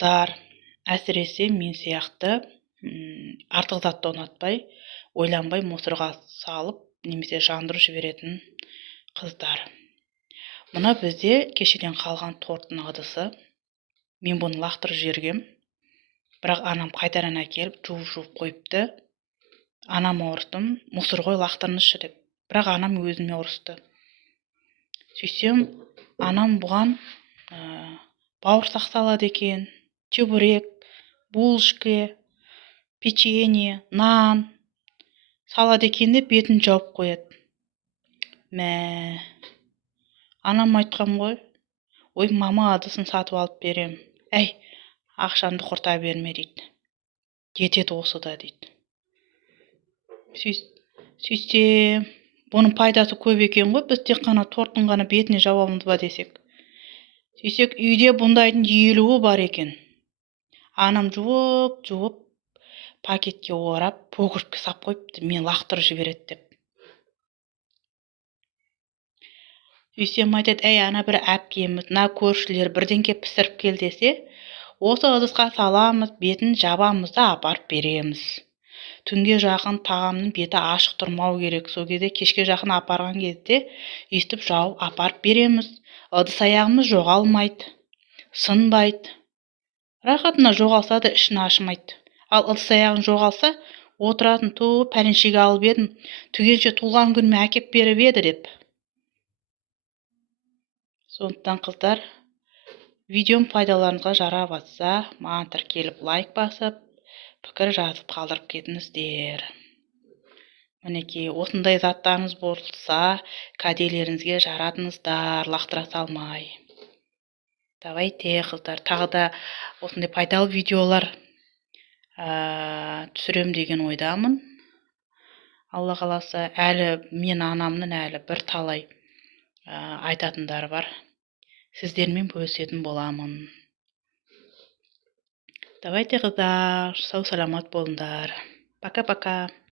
Қыздар, әсіресе мен сияқты артық затты ұнатпай, ойланбай мусорға салып, немесе жандырып жіберетін қыздар. Мына бізде кешеден қалған торттың ыдысы. Мен бұны лақтырып жібергем. Бірақ анам қайтаран әкеліп, жуып қойыпты. Анама ұрыстым, мусор ғой лақтырыңызшы деп. Бірақ анам өзіме ұрысты. Сөйтсем, анам бұған бауырсақ салады екен, чебурек, булочка, печенье, нан салады екен деп бетін жауып қояды. Анам айтқам ғой, ой, мама ыдысын сатып алып берем. Әй, ақшамды құрта берме дейді. Жетеді осы да дейді. Сөйтсем, бұның пайдасы көп екен ғой, біз тек қана торттың ғана бетіне жабамыз ба десек. Сөйтсек, үйде бұндайдың 50-і бар екен. Анам жуып, пакетке орап, погребке сап қойыпты, мен лақтырып жібереді деп. Сөйтсем айтады, әй, ана бір әпкеміз, мына көршілер бірден кеп пісіріп кел десе, осы ыдысқа саламыз, бетін жабамыз да апарып береміз. Түнге жақын тағамның беті ашық тұрмау керек. Сол кезде кешке жақын апарған кезде естіп жауып апарып береміз. Ыдыс аяғымыз жоғалмайды, сынбайды. Рақатына жоғалса да ішін ашымайды. Ал ыдыс аяғын жоғалса, отыратын пәленшеге алып едім, түгенше туылған күніме әкеп беріп еді деп. Сондықтан қыздар, видеом пайдаларыңызға жарап жатса, маған тіркеліп лайк басып, пікір жазып қалдырып кетіңіздер. Мінекей, осындай заттарыңыз болса, кәделеріңізге жаратыңыздар, лақтыра салмай. Давайте, қыздар, тағы да осындай пайдалы видеолар түсірем деген ойдамын. Алла қаласа, әлі мен анамның әлі бір талай айтатындары бар. Сіздермен бөлісетін боламын. Давайте, қыздар, сау саламат болыңдар. Пока-пока.